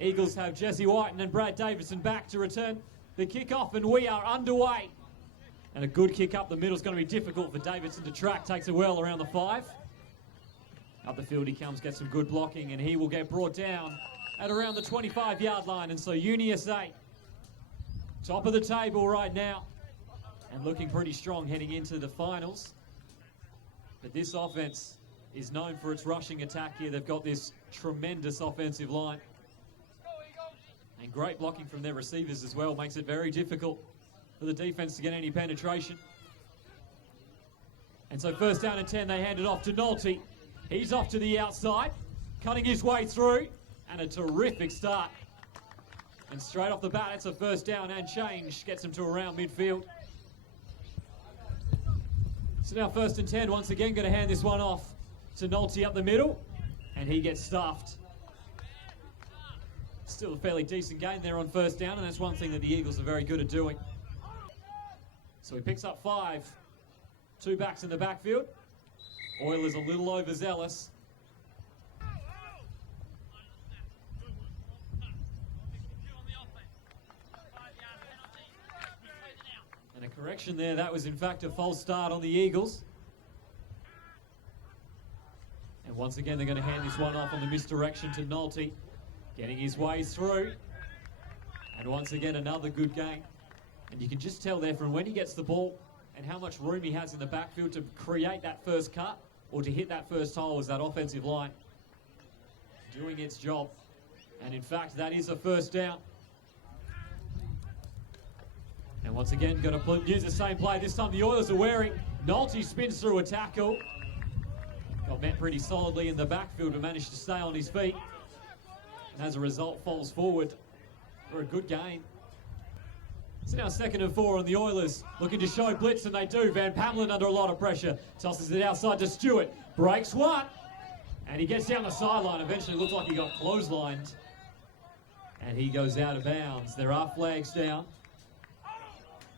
Eagles have Jesse Whiten and Brad Davidson back to return the kickoff, and we are underway. And a good kick up the middle is going to be difficult for Davidson to track. Takes it well around the 5. Up the field he comes, gets some good blocking, and he will get brought down at around the 25-yard line. And so UniSA, top of the table right now, and looking pretty strong heading into the finals. But this offense is known for its rushing attack here. They've got this tremendous offensive line. And great blocking from their receivers as well. Makes it very difficult for the defense to get any penetration. And so first down and 10, they hand it off to Nolte. He's off to the outside, cutting his way through, and a terrific start. And straight off the bat, it's a first down and change. Gets him to around midfield. So now first and 10, once again going to hand this one off to Nolte up the middle, and he gets stuffed. Still a fairly decent game there on first down, and that's one thing that the Eagles are very good at doing. So he picks up 5. 2 backs in the backfield. Oilers a little overzealous. And a correction there, that was in fact a false start on the Eagles. And once again they're going to hand this one off on the misdirection to Nolte. Getting his way through. And once again, another good game. And you can just tell there from when he gets the ball and how much room he has in the backfield to create that first cut or to hit that first hole is that offensive line doing its job. And in fact, that is a first down. And once again, going to use the same play. This time the Oilers are wearing. Nolte spins through a tackle. Got met pretty solidly in the backfield but managed to stay on his feet. And as a result, falls forward for a good gain. So now 2nd and 4 on the Oilers. Looking to show blitz, and they do. Van Pamelen under a lot of pressure. Tosses it outside to Stewart. Breaks one. And he gets down the sideline. Eventually looks like he got clotheslined. And he goes out of bounds. There are flags down.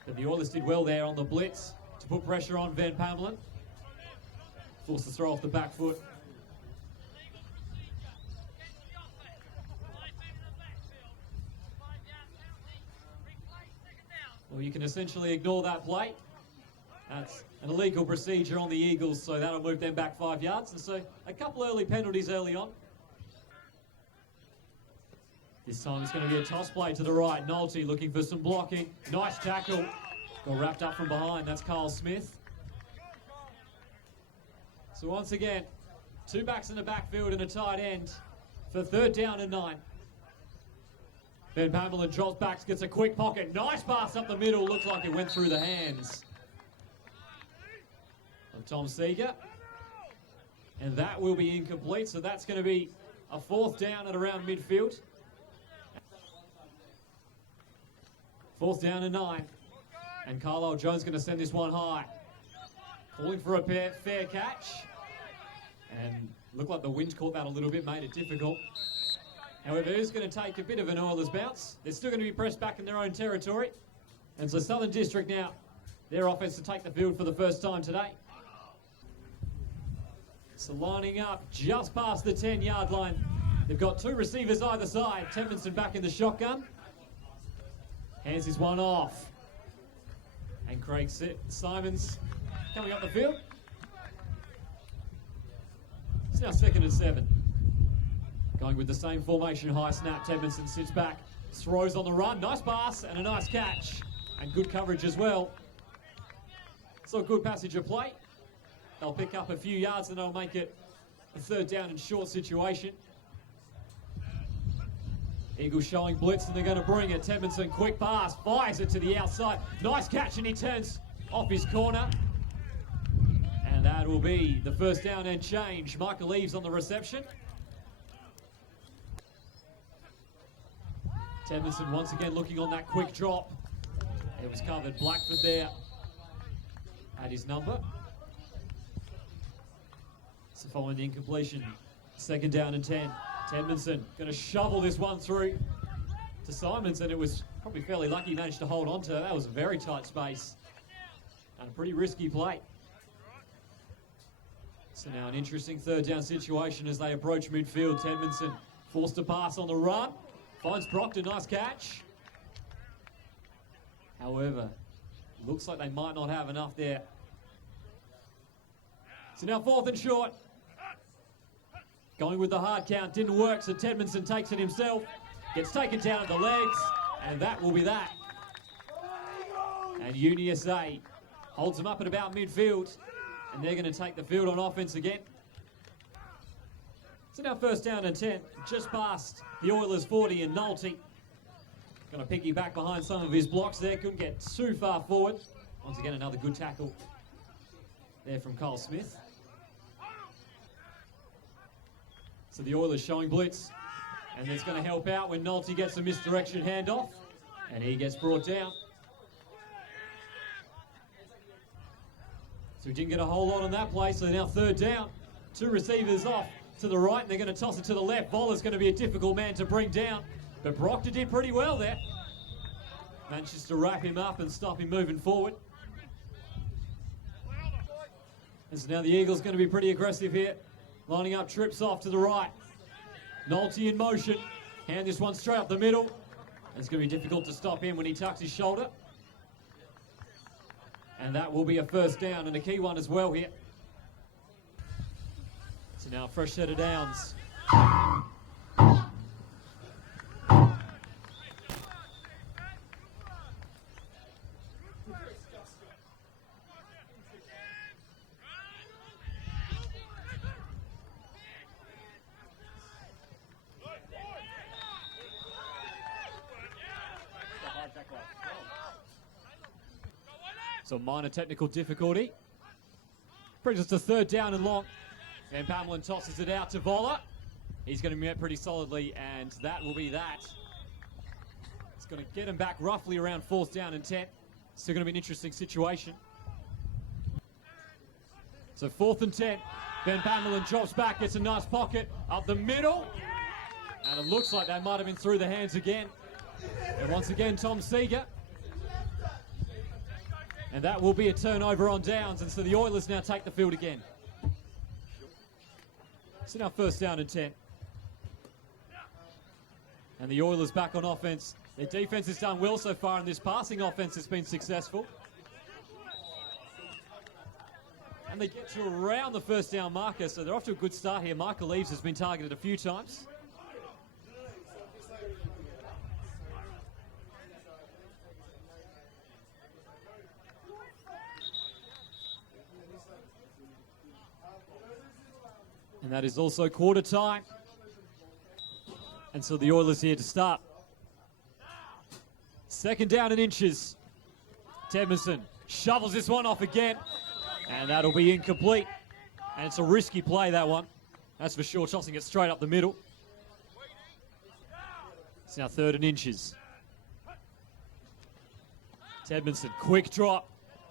But the Oilers did well there on the blitz to put pressure on Van Pamelen. Forced to throw off the back foot. Well, you can essentially ignore that play. That's an illegal procedure on the Eagles, so that'll move them back 5 yards. And so a couple early penalties early on. This time it's going to be a toss play to the right. Nolte looking for some blocking. Nice tackle. Got wrapped up from behind. That's Carl Smith. So once again, 2 backs in the backfield and a tight end for 3rd down and 9. Van Pamelen drops back, gets a quick pocket. Nice pass up the middle. Looks like it went through the hands of Tom Seeger. And that will be incomplete. So that's going to be a 4th down at around midfield. 4th down and 9. And Carlisle Jones going to send this one high. Calling for a fair catch. And looked like the wind caught that a little bit, made it difficult. However, it is going to take a bit of an Oilers bounce. They're still going to be pressed back in their own territory. And so Southern District now, their offense to take the field for the first time today. So lining up just past the 10-yard line. They've got 2 receivers either side. Temminson back in the shotgun. Hands his one off. And Craig Simons coming up the field. It's now 2nd and 7. Going with the same formation, high snap. Temminson sits back, throws on the run. Nice pass and a nice catch. And good coverage as well. So a good passage of play. They'll pick up a few yards and they'll make it a 3rd down and short situation. Eagles showing blitz and they're going to bring it. Temminson, quick pass, fires it to the outside. Nice catch and he turns off his corner. And that will be the 1st down and change. Michael Eves on the reception. Temminson once again looking on that quick drop. It was covered. Blackford there at his number. So following the incompletion, 2nd down and 10. Temminson going to shovel this one through to Simons, and it was probably fairly lucky he managed to hold on to. That was a very tight space and a pretty risky play. So now an interesting 3rd down situation as they approach midfield. Temminson forced to pass on the run. Finds Proctor, nice catch. However, looks like they might not have enough there. So now 4th and short. Going with the hard count, didn't work, so Tedmanson takes it himself. Gets taken down at the legs, and that will be that. And UniSA holds them up at about midfield, and they're going to take the field on offense again. So now 1st down and 10, just past the Oilers 40 and Nolte. Going to piggyback behind some of his blocks there, couldn't get too far forward. Once again, another good tackle there from Kyle Smith. So the Oilers showing blitz, and it's going to help out when Nolte gets a misdirection handoff, and he gets brought down. So he didn't get a whole lot on that play, so now 3rd down. 2 receivers off to the right, and they're going to toss it to the left. Voller's going to be a difficult man to bring down, but Proctor did pretty well there. Manages to wrap him up and stop him moving forward. And so now the Eagles going to be pretty aggressive here. Lining up trips off to the right. Nolte in motion. Hand this one straight up the middle. It's going to be difficult to stop him when he tucks his shoulder. And that will be a 1st down, and a key one as well here. So now a fresh set of downs. So minor technical difficulty. Brings us to 3rd down and long. And Pamela tosses it out to Voller. He's going to be met pretty solidly, and that will be that. It's going to get him back roughly around 4th down and 10. Still going to be an interesting situation. So 4th and 10. Ben Pamela drops back, gets a nice pocket up the middle. And it looks like that might have been through the hands again. And once again, Tom Seeger. And that will be a turnover on downs, and so the Oilers now take the field again. So now 1st down and 10. And the Oilers back on offense. Their defense has done well so far, and this passing offense has been successful. And they get to around the 1st down marker, so they're off to a good start here. Michael Eaves has been targeted a few times. And that is also quarter time. And so the Oilers here to start. 2nd down and inches. Tedmanson shovels this one off again. And that'll be incomplete. And it's a risky play, that one. That's for sure, tossing it straight up the middle. It's now 3rd and inches. Tedmanson, quick drop.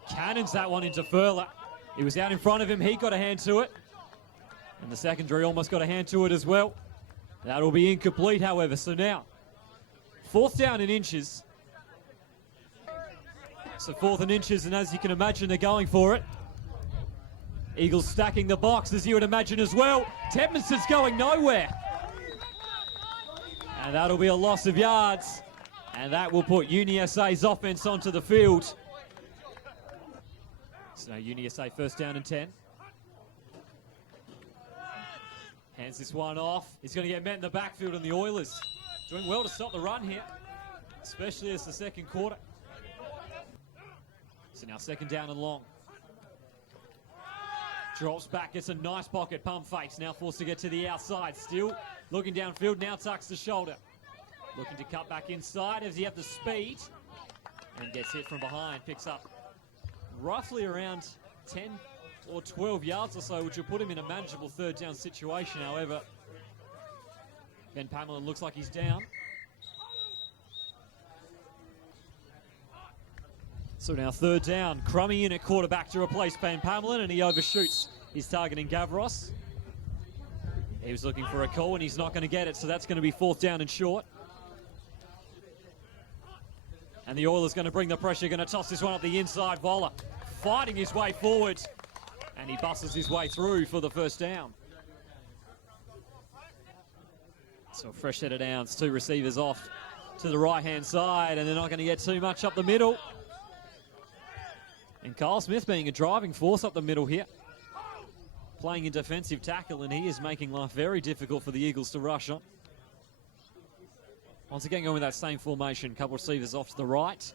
Cannons that one into Furler. He was out in front of him, he got a hand to it. And the secondary almost got a hand to it as well. That'll be incomplete, however. So now, 4th down and inches. So 4th and inches, and as you can imagine, they're going for it. Eagles stacking the box, as you would imagine as well. Tedmanson's going nowhere. And that'll be a loss of yards. And that will put UniSA's offense onto the field. So now UniSA 1st down and 10. Hands this one off. He's going to get met in the backfield, and the Oilers doing well to stop the run here, especially as the 2nd quarter. So now 2nd down and long. Drops back, gets a nice pocket, pump fakes, now forced to get to the outside. Still looking downfield, now tucks the shoulder. Looking to cut back inside as he has the speed, and gets hit from behind. Picks up roughly around 10 or 12 yards or so, which will put him in a manageable 3rd down situation. However, Ben Pamela looks like he's down. So now 3rd down. Crummy in at quarterback to replace Ben Pamela, and he overshoots his target in Gavros. He was looking for a call, and he's not going to get it, so that's going to be 4th down and short. And the Oilers going to bring the pressure, going to toss this one up the inside. Voller fighting his way forward. And he bustles his way through for the 1st down. So fresh set of downs, two receivers off to the right-hand side, and they're not going to get too much up the middle. And Kyle Smith being a driving force up the middle here, playing in defensive tackle, and he is making life very difficult for the Eagles to rush on. Once again, going with that same formation, couple receivers off to the right.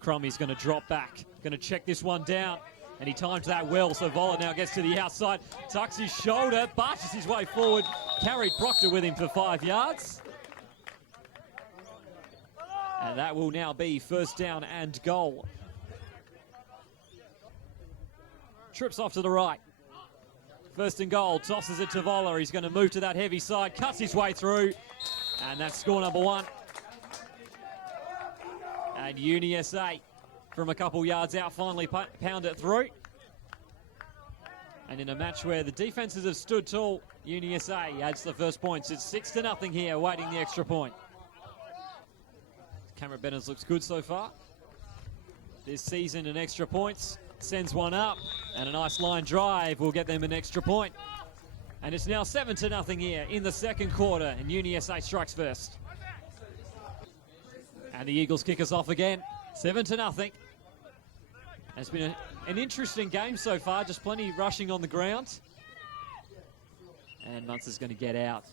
Crummy's going to drop back, going to check this one down, and he timed that well, so Voller now gets to the outside, tucks his shoulder, barges his way forward, carried Proctor with him for 5 yards. And that will now be first down and goal. Trips off to the right. First and goal, tosses it to Voller. He's going to move to that heavy side, cuts his way through, and that's score number 1. And UniSA, from a couple yards out, finally pound it through. And in a match where the defenses have stood tall, UniSA adds the first points. It's 6-0 here, awaiting the extra point. Cameron Bennett looks good so far this season, and extra points. Sends one up, and a nice line drive will get them an extra point. And it's now 7-0 here in the second quarter, and UniSA strikes first. And the Eagles kick us off again, 7-0. It's been an interesting game so far, just plenty rushing on the ground. And Munster's going to get out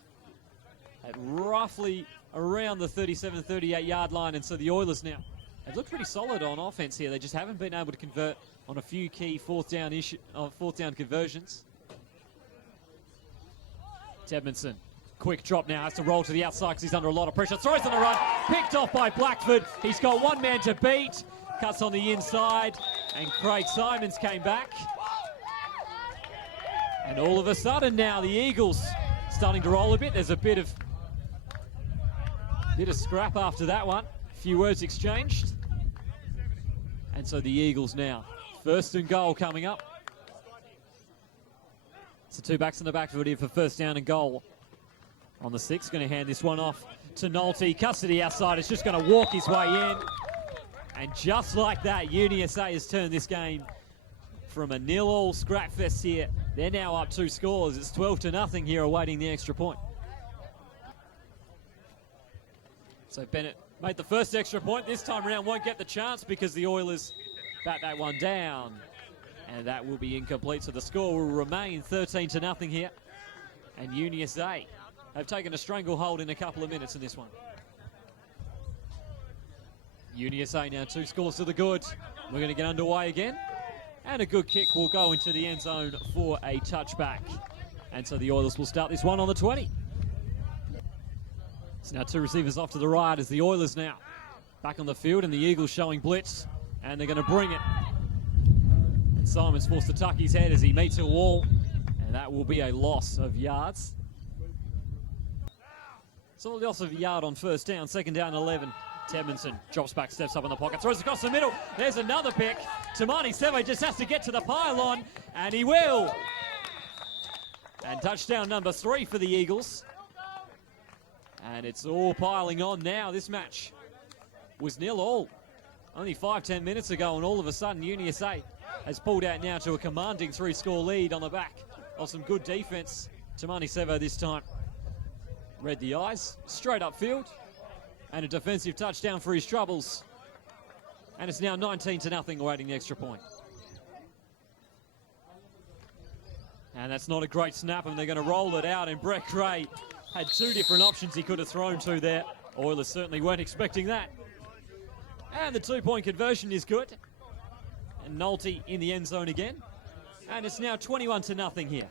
at roughly around the 37-38 yard line, and so the Oilers now have looked pretty solid on offense here. They just haven't been able to convert on a few key fourth down conversions. Tedmondson, quick drop now, has to roll to the outside because he's under a lot of pressure. Throws on the run, picked off by Blackford. He's got one man to beat. Cuts on the inside, and Craig Simons came back. And all of a sudden now the Eagles starting to roll a bit. There's a bit of scrap after that one. A few words exchanged. And so the Eagles now, first and goal coming up. So two backs in the backfield here for first down and goal. On the 6, going to hand this one off to Nolte. Custody outside, it's just going to walk his way in. And just like that, UniSA has turned this game from a 0-all scrap fest here. They're now up 2 scores. It's 12-0 here, awaiting the extra point. So Bennett made the first extra point. This time around won't get the chance because the Oilers bat that one down. And that will be incomplete, so the score will remain 13-0 here. And UniSA have taken a stranglehold in a couple of minutes in this one. UniSA now 2 scores to the good. We're going to get underway again. And a good kick will go into the end zone for a touchback. And so the Oilers will start this one on the 20. So now 2 receivers off to the right as the Oilers now back on the field, and the Eagles showing blitz, and they're going to bring it. And Simon's forced to tuck his head as he meets a wall, and that will be a loss of yards. So a loss of a yard on first down, second down 11. Tedmondson drops back, steps up in the pocket, throws across the middle. There's another pick. Tamani Seve just has to get to the pylon, and he will. And touchdown number 3 for the Eagles. And it's all piling on now. This match was 0-all only 5-10 minutes ago, and all of a sudden UniSA has pulled out now to a commanding 3-score lead on the back of some good defense. Tamani Seve this time read the eyes, straight upfield, and a defensive touchdown for his troubles. And it's now 19-0, awaiting the extra point. And that's not a great snap, and they're going to roll it out, and Brett Gray had 2 different options he could have thrown to there. Oilers certainly weren't expecting that. And the 2-point conversion is good. And Nolte in the end zone again. And it's now 21-0 here.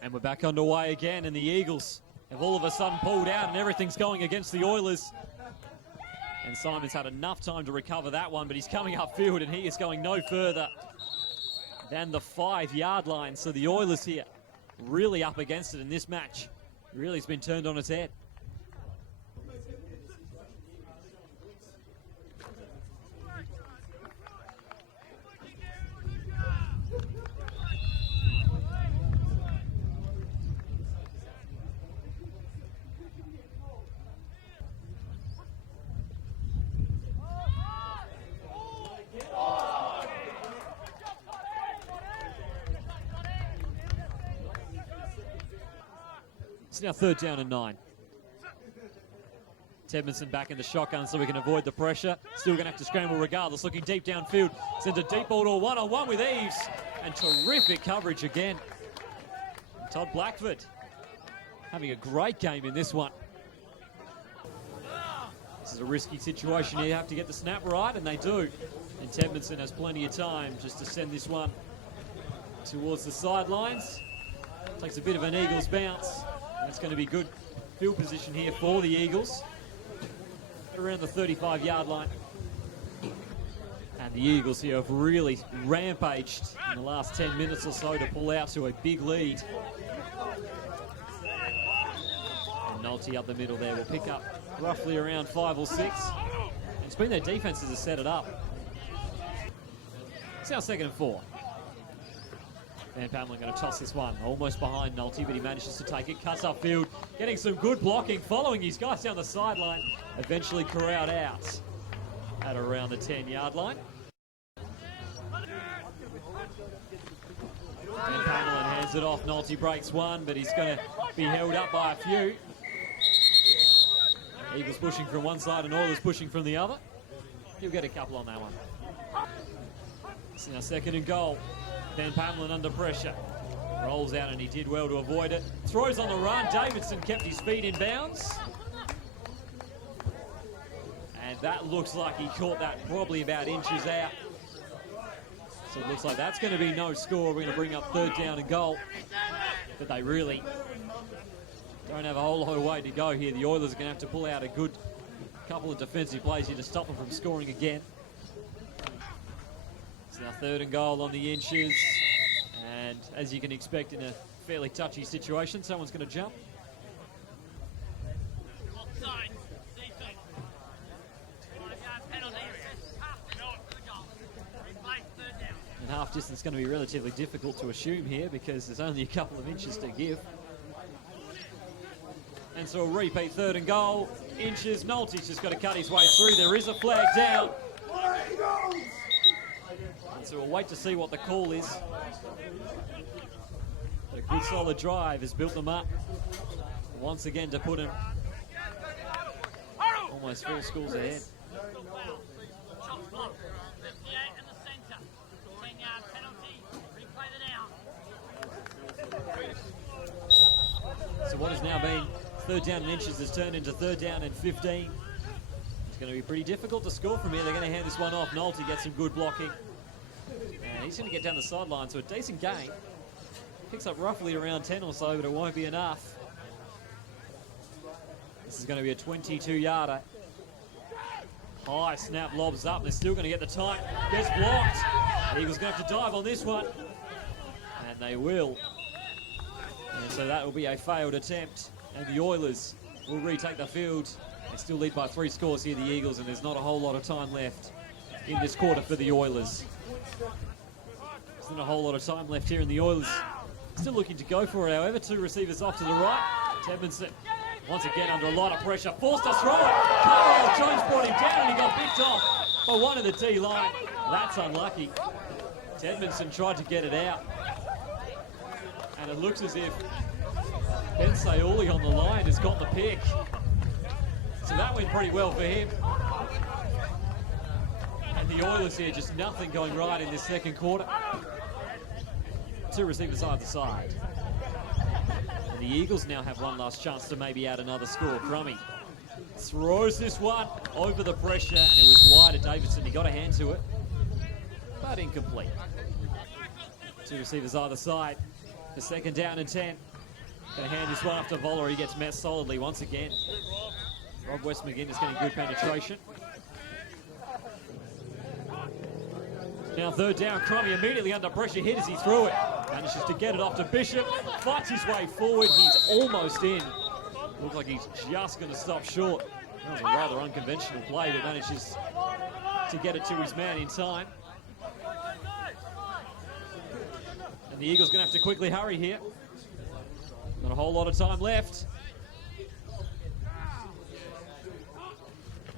And we're back underway again, and the Eagles have all of a sudden pulled out, and everything's going against the Oilers. And Simon's had enough time to recover that one, but he's coming upfield, and he is going no further than the 5-yard line. So the Oilers here really up against it, in this match really has been turned on its head. It's now 3rd down and 9. Tedmanson back in the shotgun so we can avoid the pressure. Still going to have to scramble regardless. Looking deep downfield. Sends a deep ball to a one-on-one with ease. And terrific coverage again. And Todd Blackford having a great game in this one. This is a risky situation here. You have to get the snap right, and they do. And Tedmanson has plenty of time just to send this one towards the sidelines. Takes a bit of an Eagles bounce. That's going to be good field position here for the Eagles. Around the 35-yard line. And the Eagles here have really rampaged in the last 10 minutes or so to pull out to a big lead. And Nolte up the middle there will pick up roughly around 5 or 6. And it's been their defenses that set it up. It's now 2nd and 4. Van Pamelen going to toss this one. Almost behind Nolte, but he manages to take it. Cuts upfield, getting some good blocking, following his guys down the sideline. Eventually corralled out at around the 10-yard line. Van Pamelen hands it off. Nolte breaks one, but he's going to be held up by a few. Eagles pushing from one side and Oilers pushing from the other. He'll get a couple on that one. It's now 2nd and goal. Van Pamelen under pressure. Rolls out and he did well to avoid it. Throws on the run. Davidson kept his feet in bounds. And that looks like he caught that probably about inches out. So it looks like that's going to be no score. We're going to bring up 3rd down and goal. But they really don't have a whole lot of way to go here. The Oilers are going to have to pull out a good couple of defensive plays here to stop them from scoring again. It's now 3rd and goal on the inches. And as you can expect in a fairly touchy situation, someone's going to jump. And half distance is going to be relatively difficult to assume here because there's only a couple of inches to give. And so a repeat 3rd and goal. Inches. Nolte's just got to cut his way through. There is a flag down. And so we'll wait to see what the call is. But a good solid drive has built them up. Once again to put him almost 4 scores ahead. So what has now been 3rd down and inches has turned into 3rd down and 15. It's going to be pretty difficult to score from here. They're going to hand this one off. Nolte gets some good blocking. And he's going to get down the sideline, so a decent gain. Picks up roughly around 10 or so, but it won't be enough. This is going to be a 22-yarder. High snap, lobs up. They're still going to get the time. Gets blocked. The Eagles going to have to dive on this one. And they will. And so that will be a failed attempt. And the Oilers will retake the field. They still lead by 3 scores here, the Eagles, and there's not a whole lot of time left in this quarter for the Oilers. There's not a whole lot of time left here, and the Oilers still looking to go for it. However, 2 receivers off to the right. Tedmanson, once again, under a lot of pressure. Forced to throw it. Carl Jones brought him down, and he got picked off by one of the D-line. That's unlucky. Tedmanson tried to get it out. And it looks as if Ben Sayuli on the line has got the pick. So that went pretty well for him. And the Oilers here, just nothing going right in this 2nd quarter. 2 receivers either side. And the Eagles now have one last chance to maybe add another score. Crummy throws this one over the pressure, and it was wide of Davidson. He got a hand to it, but incomplete. 2 receivers either side. The 2nd down and 10. Going to hand this one off to Voller. He gets met solidly once again. Rob West McGinn is getting good penetration. Now 3rd down. Crummy immediately under pressure. Hit as he threw it. Manages to get it off to Bishop. Fights his way forward. He's almost in. Looks like he's just going to stop short. That was a rather unconventional play, but manages to get it to his man in time. And the Eagles going to have to quickly hurry here. Not a whole lot of time left.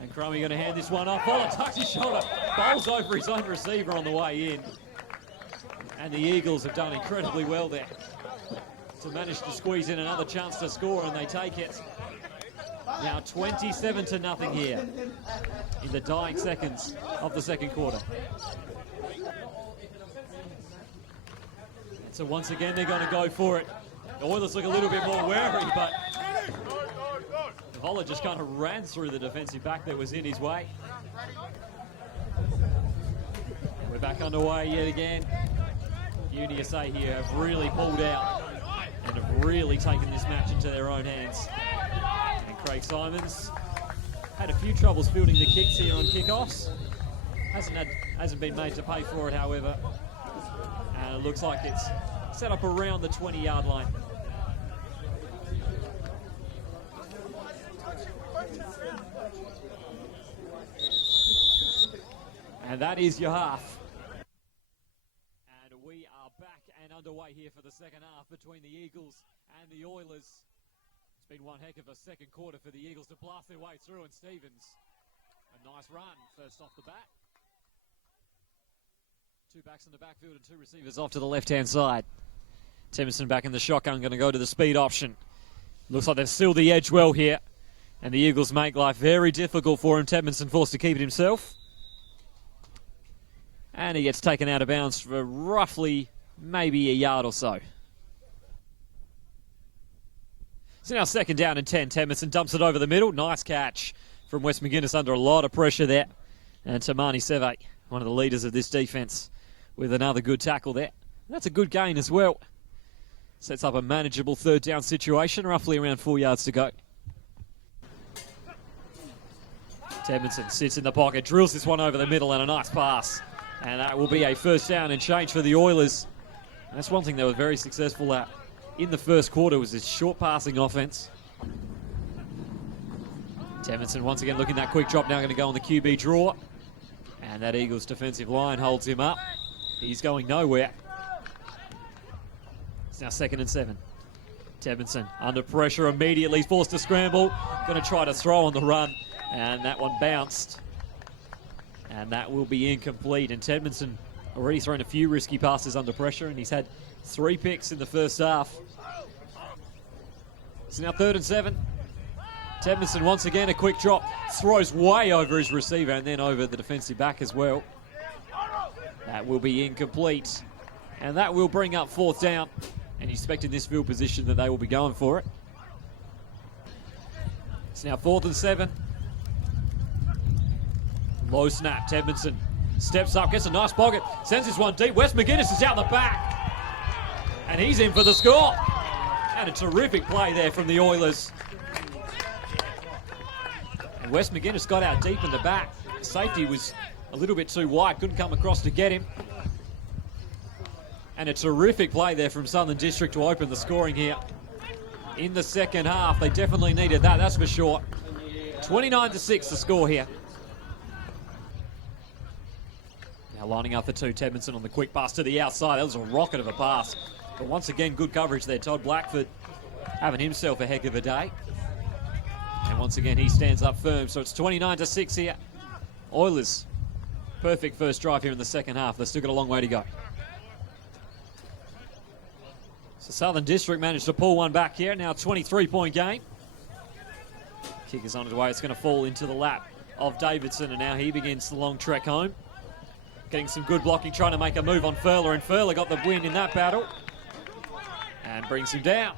And Crummy going to hand this one off. Voller tucks his shoulder, bowls over his own receiver on the way in. And the Eagles have done incredibly well there. to manage to squeeze in another chance to score, and they take it. Now 27-0 here in the dying seconds of the second quarter. So once again, they're going to go for it. The Oilers look a little bit more wary, but Voller just kind of ran through the defensive back that was in his way. And we're back underway yet again. UniSA here have really pulled out and have really taken this match into their own hands. And Craig Simons had a few troubles fielding the kicks here on kickoffs. Hasn't been made to pay for it, however. And it looks like it's set up around the 20-yard line. And that is your half. And we are back and underway here for the second half between the Eagles and the Oilers. It's been one heck of a second quarter for the Eagles to blast their way through, and Stevens, a nice run first off the bat. Two backs in the backfield and two receivers off to the left-hand side. Timmerson back in the shotgun, going to go to the speed option. Looks like they've sealed the edge well here, and the Eagles make life very difficult for him. Tedmanson forced to keep it himself. And he gets taken out of bounds for roughly maybe a yard or so. So now second down and 10. Tedmanson dumps it over the middle. Nice catch from Wes McGuinness under a lot of pressure there. And Tamani Seve, one of the leaders of this defence, with another good tackle there. That's a good gain as well. Sets up a manageable third down situation, roughly around 4 yards to go. Tedmanson sits in the pocket, drills this one over the middle, and a nice pass. And that will be a first down and change for the Oilers. And that's one thing they were very successful at in the first quarter, was this short passing offense. Tedmanson once again looking that quick drop, now going to go on the QB draw. And that Eagles defensive line holds him up. He's going nowhere. It's now 2nd and 7. Tedmanson under pressure immediately, forced to scramble. Going to try to throw on the run, and that one bounced. And that will be incomplete. And Tedmanson already thrown a few risky passes under pressure, and he's had 3 picks in the first half. It's now 3rd and 7. Tedmanson once again a quick drop, throws way over his receiver and then over the defensive back as well. That will be incomplete. And that will bring up 4th down. And you expect in this field position that they will be going for it. It's now 4th and 7. Low snap, Tedmanson steps up, gets a nice pocket, sends this one deep. Wes McGuinness is out the back, and he's in for the score. And a terrific play there from the Oilers. And Wes McGuinness got out deep in the back. Safety was a little bit too wide, couldn't come across to get him. And a terrific play there from Southern District to open the scoring here in the second half. They definitely needed that, that's for sure. 29-6 the score here. Now lining up the two, Tedmanson on the quick pass to the outside. That was a rocket of a pass. But once again, good coverage there. Todd Blackford having himself a heck of a day. And once again, he stands up firm. So it's 29-6 here. Oilers, perfect first drive here in the second half. They've still got a long way to go. So Southern District managed to pull one back here. Now 23-point game. Kick is on his way. It's going to fall into the lap of Davidson. And now he begins the long trek home. Getting some good blocking, trying to make a move on Furler, and Furler got the win in that battle and brings him down.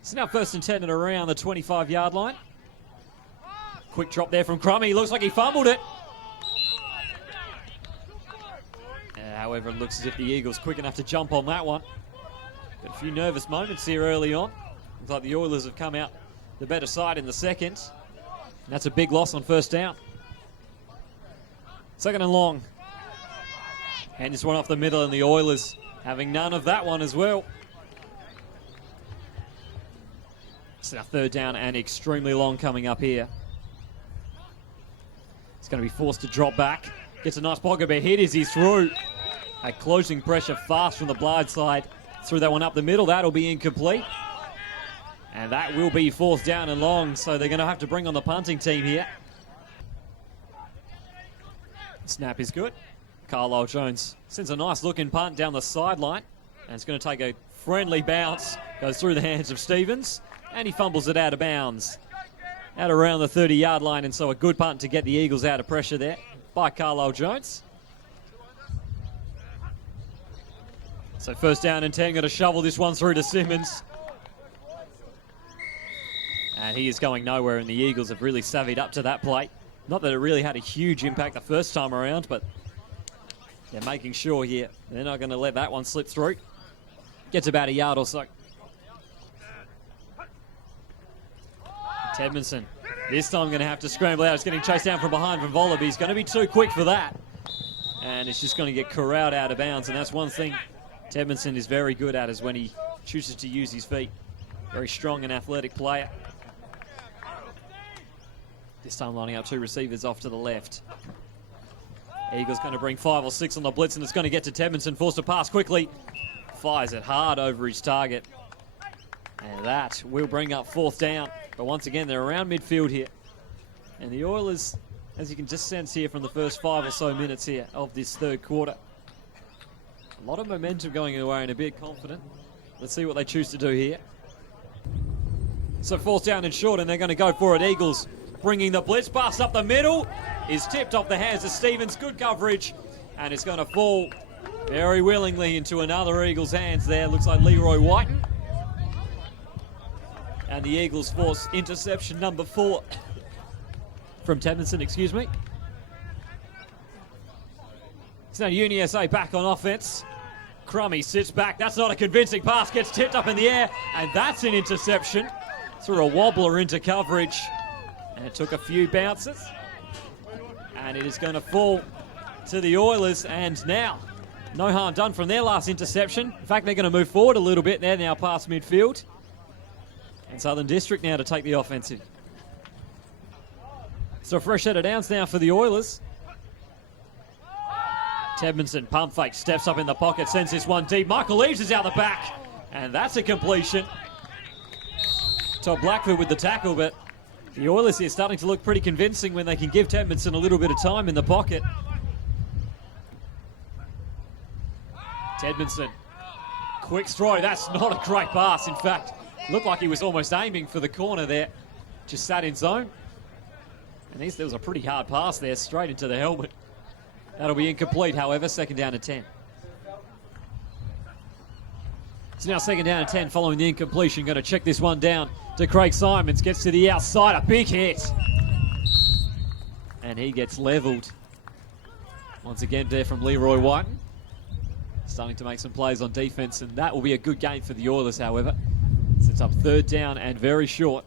It's now 1st and 10 and around the 25-yard line. Quick drop there from Crummy. Looks like he fumbled it. However, it looks as if the Eagles quick enough to jump on that one. Got a few nervous moments here early on. Looks like the Oilers have come out the better side in the second. And that's a big loss on first down. 2nd and long. And this one off the middle, and the Oilers having none of that one as well. It's now 3rd down and extremely long coming up here. It's going to be forced to drop back. Gets a nice pocket, but hit as he's through. A closing pressure fast from the blind side. Threw that one up the middle. That'll be incomplete. And that will be 4th down and long, so they're going to have to bring on the punting team here. Snap is good. Carlisle Jones sends a nice looking punt down the sideline. And it's going to take a Friendly bounce goes through the hands of Stevens, and he fumbles it out of bounds at around the 30-yard line, and so a good punt to get the Eagles out of pressure there by Carlisle Jones. So first down and 10, going to shovel this one through to Simmons. And he is going nowhere, and the Eagles have really savvied up to that play. Not that it really had a huge impact the first time around, but they're making sure here they're not going to let that one slip through. Gets about a yard or so. Tedmonson, this time going to have to scramble out. It's getting chased down from behind from Wallaby. He's going to be too quick for that. And it's just going to get corralled out of bounds, and that's one thing Tedmonson is very good at, is when he chooses to use his feet. Very strong and athletic player. This time lining up two receivers off to the left. Eagles going to bring 5 or 6 on the blitz, and it's going to get to Tedmonson, forced to pass quickly. Fires it hard over his target. And that will bring up 4th down. But once again, they're around midfield here. And the Oilers, as you can just sense here from the first 5 or so minutes here of this third quarter, a lot of momentum going away and a bit confident. Let's see what they choose to do here. So 4th down and short, and they're going to go for it. Eagles bringing the blitz. Pass up the middle is tipped off the hands of Stevens. Good coverage, and it's going to fall very willingly into another Eagles' hands there. Looks like Leroy White. And the Eagles force interception number 4 from Tedmonson, excuse me. It's now UniSA back on offense. Crummy sits back. That's not a convincing pass. Gets tipped up in the air, and that's an interception. Threw a wobbler into coverage, and it took a few bounces. And it is going to fall to the Oilers, and now no harm done from their last interception. In fact, they're going to move forward a little bit. They're now past midfield. And Southern District now to take the offensive. So a fresh set of downs now for the Oilers. Tedmonson, pump fake, steps up in the pocket, sends this one deep. Michael Eaves is out the back, and that's a completion. Todd Blackfoot with the tackle, but the Oilers here starting to look pretty convincing when they can give Tedmonson a little bit of time in the pocket. Tedmonson, quick throw. That's not a great pass. In fact, looked like he was almost aiming for the corner there. Just sat in zone. And there was a pretty hard pass there, straight into the helmet. That'll be incomplete, however. 2nd down and 10. It's now 2nd down and 10 following the incompletion. Going to check this one down to Craig Simons. Gets to the outside. A big hit. And he gets levelled. Once again there from Leroy White. Starting to make some plays on defense, and that will be a good game for the Oilers, however. Sets up 3rd down and very short.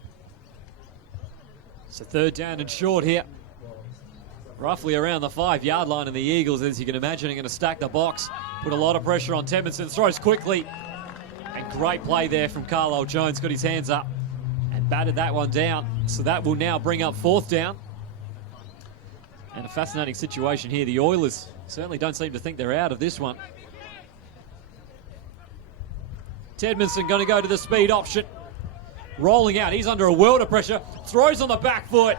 So 3rd down and short here. Roughly around the 5-yard line, and the Eagles, as you can imagine, are going to stack the box. Put a lot of pressure on Tedmonson. Throws quickly. And great play there from Carlisle Jones. Got his hands up and batted that one down. So that will now bring up 4th down. And a fascinating situation here. The Oilers certainly don't seem to think they're out of this one. Tedmonson going to go to the speed option. Rolling out. He's under a world of pressure. Throws on the back foot.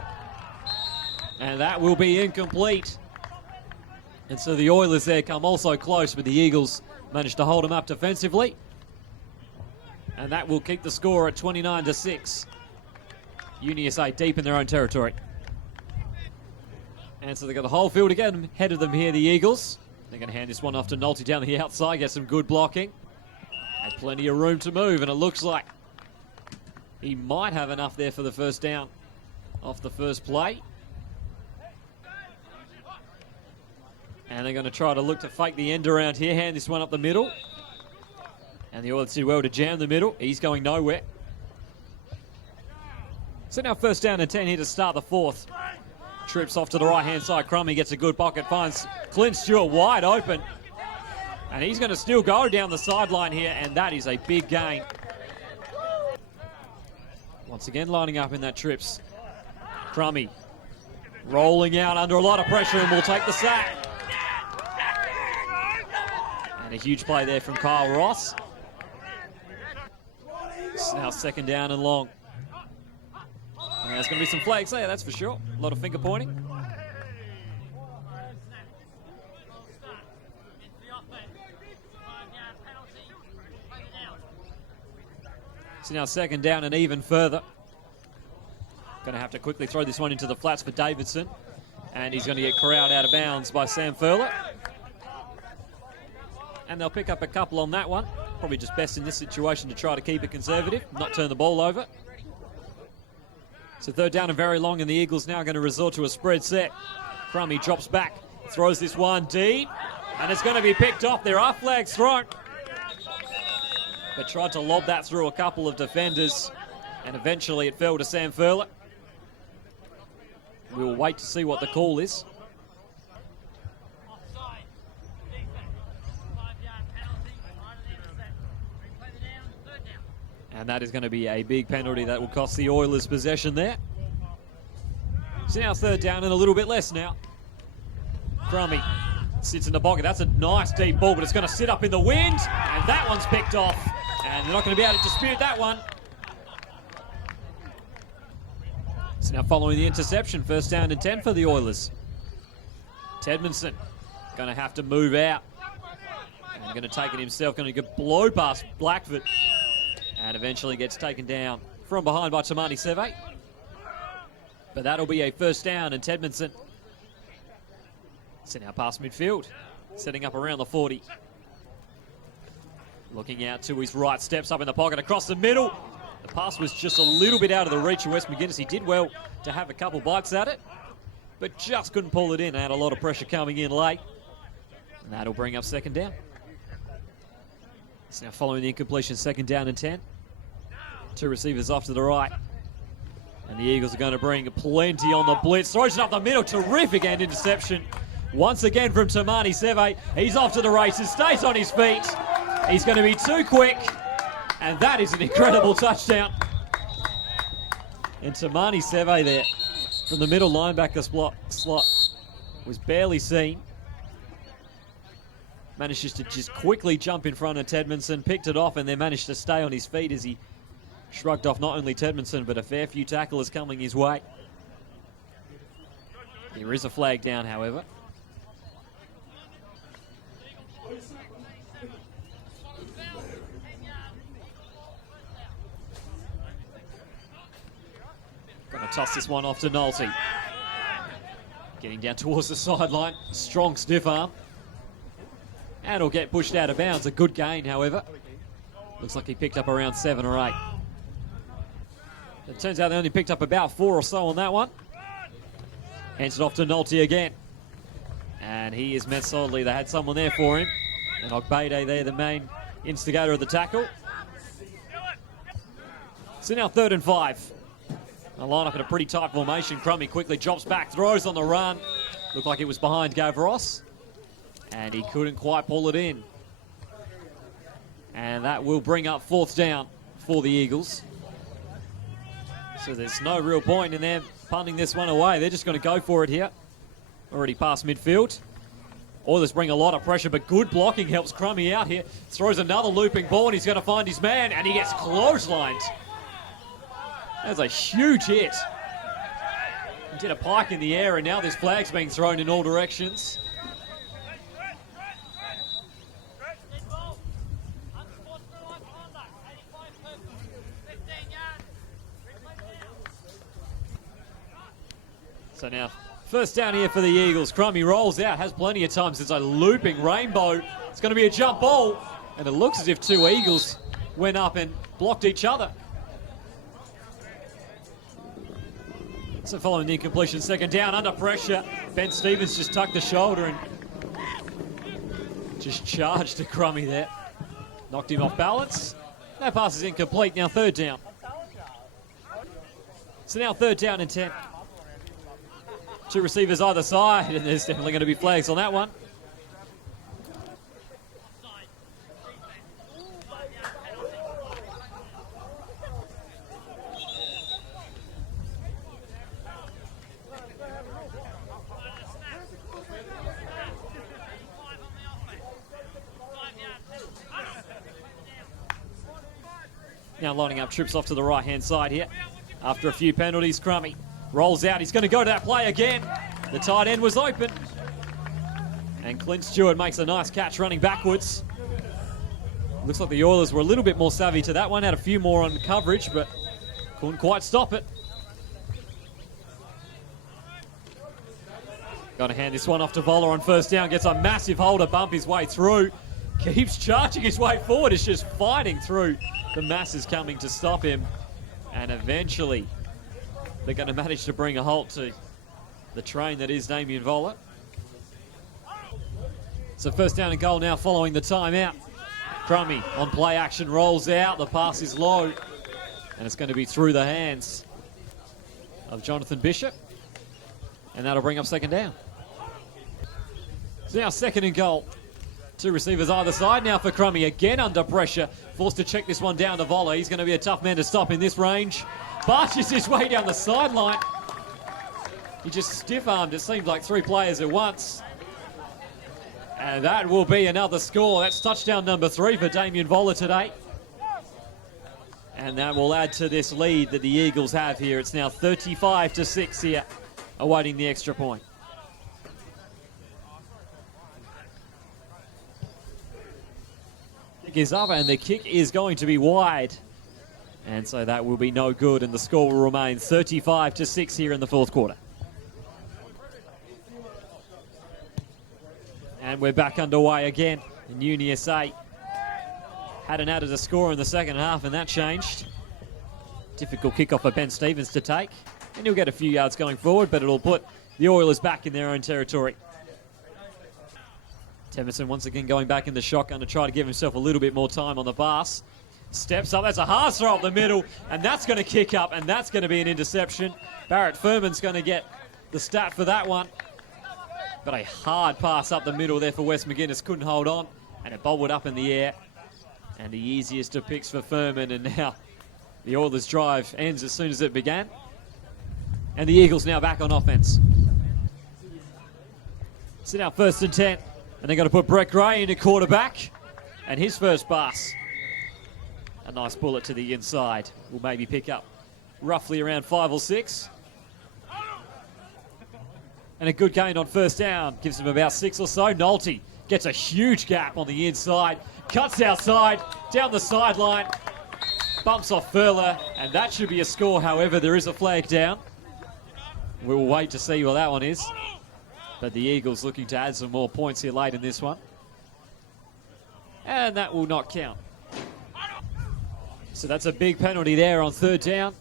And that will be incomplete. And so the Oilers there come also close, but the Eagles managed to hold them up defensively. And that will keep the score at 29-6. UniSA deep in their own territory. And so they've got the whole field again ahead of them here, the Eagles. They're going to hand this one off to Nolte down the outside, get some good blocking. And plenty of room to move, and it looks like he might have enough there for the 1st down off the first play. And they're going to try to look to fake the end around here, hand this one up the middle. And the Oilers did well to jam the middle. He's going nowhere. So now 1st down and 10 here to start the 4th. Trips off to the right-hand side. Crummy gets a good pocket, finds Clint Stewart wide open. And he's going to still go down the sideline here, and that is a big gain. Once again lining up in that trips. Crummy rolling out under a lot of pressure and will take the sack. And a huge play there from Kyle Ross. It's now 2nd down and long. And there's going to be some flags there, that's for sure. A lot of finger pointing. So now second down and even further. Going to have to quickly throw this one into the flats for Davidson. And he's going to get corralled out of bounds by Sam Furler. And they'll pick up a couple on that one. Probably just best in this situation to try to keep it conservative, not turn the ball over. So third down and very long, and the Eagles now going to resort to a spread set. Crummy drops back, throws this one deep, and it's going to be picked off. There are flags thrown. But tried to lob that through a couple of defenders, and eventually it fell to Sam Furler. We'll wait to see what the call is. And that is going to be a big penalty that will cost the Oilers possession there. So now third down and a little bit less now. Crummy sits in the pocket. That's a nice deep ball, but it's going to sit up in the wind. And that one's picked off. And they're not going to be able to dispute that one. So now following the interception, first down and 10 for the Oilers. Tedmanson going to have to move out. And going to take it himself. Going to get blow past Blackford. And eventually gets taken down from behind by Tamani Seve. But that'll be a first down, and Tedmanson. So now past midfield, setting up around the 40. Looking out to his right, steps up in the pocket across the middle. The pass was just a little bit out of the reach of Wes McGuinness. He did well to have a couple bites at it, but just couldn't pull it in. Had a lot of pressure coming in late. And that'll bring up second down. So now following the incompletion, second down and 10. Two receivers off to the right. And the Eagles are going to bring plenty on the blitz. Throws it up the middle. Terrific end interception. Once again from Tamani Seve. He's off to the races. Stays on his feet. He's going to be too quick. And that is an incredible touchdown. And Tamani Seve there from the middle linebacker slot was barely seen. Manages to just quickly jump in front of Tedmanson. Picked it off and then managed to stay on his feet as he shrugged off not only Tedmanson, but a fair few tacklers coming his way. There is a flag down, however. Going to toss this one off to Nolte. Getting down towards the sideline. Strong stiff arm. And it'll get pushed out of bounds. A good gain, however. Looks like he picked up around 7 or 8. It turns out they only picked up about 4 or so on that one. Hands it off to Nolte again. And he is met solidly. They had someone there for him. And Ogbede there, the main instigator of the tackle. So now 3rd and 5. A line up in a pretty tight formation. Crummy quickly drops back, throws on the run. Looked like it was behind Gavros. And he couldn't quite pull it in. And that will bring up 4th down for the Eagles. So there's no real point in them punting this one away. They're just going to go for it here. Already past midfield. Oilers bring a lot of pressure, but good blocking helps Crummy out here. Throws another looping ball, and he's going to find his man, and he gets clotheslined. That's a huge hit. He did a pike in the air, and now there's flags being thrown in all directions. So now, first down here for the Eagles. Crummy rolls out, has plenty of time since a looping rainbow. It's going to be a jump ball. And it looks as if 2 Eagles went up and blocked each other. So following the incompletion, second down, under pressure. Ben Stevens just tucked the shoulder and just charged to Crummy there. Knocked him off balance. That pass is incomplete. Now 3rd down. So now 3rd down and 10. 2 receivers either side, and there's definitely going to be flags on that one. Now lining up trips off to the right-hand side here. After a few penalties, Crummy rolls out. He's going to go to that play again. The tight end was open. And Clint Stewart makes a nice catch running backwards. Looks like the Oilers were a little bit more savvy to that one, had a few more on coverage, but couldn't quite stop it. Got to hand this one off to Voller on first down, gets a massive holder, bump his way through, keeps charging his way forward, is just fighting through the masses coming to stop him, and eventually they're going to manage to bring a halt to the train that is Damien Voller. So first down and goal now following the timeout. Crummy on play action, rolls out, the pass is low, and it's going to be through the hands of Jonathan Bishop, and that'll bring up second down. So now second and goal. Two receivers either side now for Crummy, again under pressure, forced to check this one down to Voller. He's going to be a tough man to stop in this range. Barges his way down the sideline. He just stiff-armed, it seemed like three players at once. And that will be another score. That's touchdown number 3 for Damien Voller today. And that will add to this lead that the Eagles have here. It's now 35-6 here, awaiting the extra point. Kick is up and the kick is going to be wide. And so that will be no good, and the score will remain 35-6 here in the fourth quarter. And we're back underway again in UniSA. Hadn't added a score in the second half, and that changed. Difficult kickoff for Ben Stevens to take, and he'll get a few yards going forward, but it'll put the Oilers back in their own territory. Temerson once again going back in the shotgun to try to give himself a little bit more time on the pass. Steps up, that's a hard throw up the middle, and that's going to kick up, and that's going to be an interception. Barrett Furman's going to get the stat for that one. But a hard pass up the middle there for Wes McGuinness, couldn't hold on, and it bobbled up in the air. And the easiest of picks for Furman, and now the Oilers' drive ends as soon as it began. And the Eagles now back on offense. So now first and 10, and they're going to put Brett Gray into quarterback, and his first pass. A nice bullet to the inside. Will maybe pick up roughly around 5 or 6. And a good gain on first down. Gives him about 6 or so. Nolte gets a huge gap on the inside. Cuts outside, down the sideline. Bumps off Furler, and that should be a score. However, there is a flag down. We'll wait to see what that one is. But the Eagles looking to add some more points here late in this one. And that will not count. So that's a big penalty there on third down.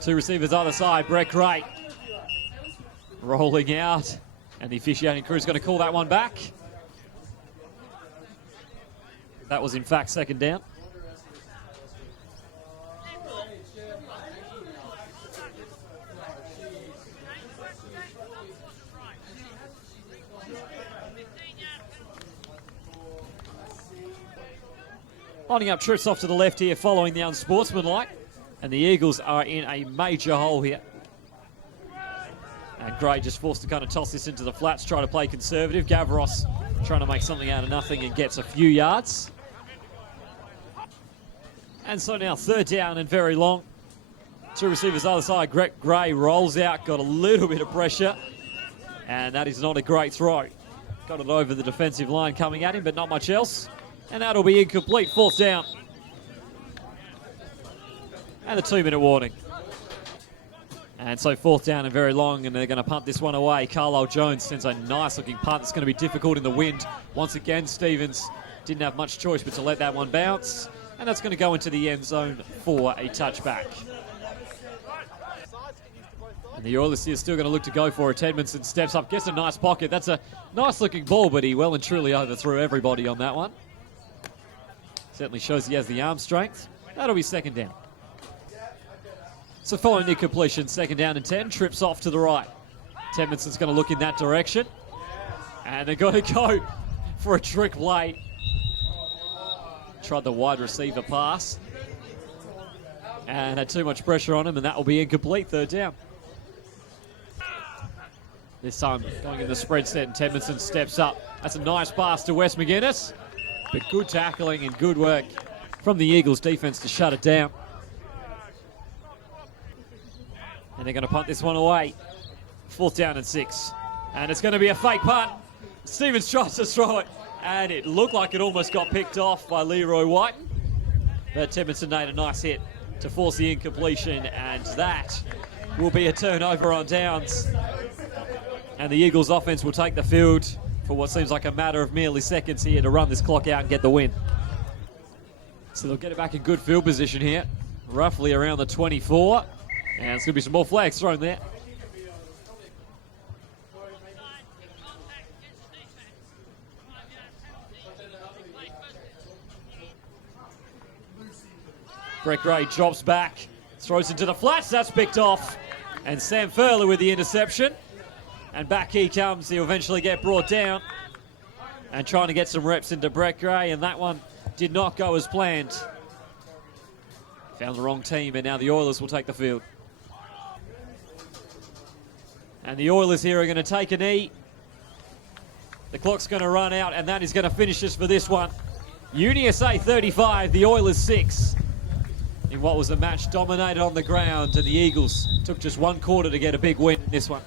Two receivers either side. Brett Gray rolling out, and the officiating crew is going to call that one back. That was in fact second down. Lining up trips off to the left here following the unsportsmanlike, and the Eagles are in a major hole here. And Gray just forced to kind of toss this into the flats, try to play conservative. Gavros trying to make something out of nothing and gets a few yards. And so now third down and very long. Two receivers either side. Gray rolls out, got a little bit of pressure. And that is not a great throw. Got it over the defensive line coming at him, but not much else. And that'll be incomplete, fourth down. And a 2-minute warning. And so fourth down and very long, and they're going to punt this one away. Carlisle Jones sends a nice-looking punt. It's going to be difficult in the wind. Once again, Stevens didn't have much choice but to let that one bounce. And that's going to go into the end zone for a touchback. And the Oilers here still going to look to go for it. Edmondson steps up, gets a nice pocket. That's a nice-looking ball, but he well and truly overthrew everybody on that one. Certainly shows he has the arm strength. That'll be second down. So following the completion, second down and 10, trips off to the right. Edmondson's going to look in that direction. And they're going to go for a trick play. Tried the wide receiver pass. And had too much pressure on him, and that will be incomplete, third down. This time going in the spread set, and Edmondson steps up. That's a nice pass to Wes McGuinness. But good tackling and good work from the Eagles defense to shut it down. And they're going to punt this one away. Fourth down and 6. And it's going to be a fake punt. Stevens tries to throw it. And it looked like it almost got picked off by Leroy Whiten. But Timmonson made a nice hit to force the incompletion, and that will be a turnover on downs. And the Eagles offense will take the field for what seems like a matter of merely seconds here to run this clock out and get the win. So they'll get it back in good field position here, roughly around the 24. And it's going to be some more flags thrown there. Brett Gray drops back, throws into the flats, that's picked off. And Sam Furler with the interception. And back he comes, he'll eventually get brought down. And trying to get some reps into Brett Gray, and that one did not go as planned. Found the wrong team, and now the Oilers will take the field. And the Oilers here are going to take a knee. The clock's going to run out, and that is going to finish us for this one. UniSA 35, the Oilers 6. In what was a match dominated on the ground, and the Eagles took just one quarter to get a big win in this one.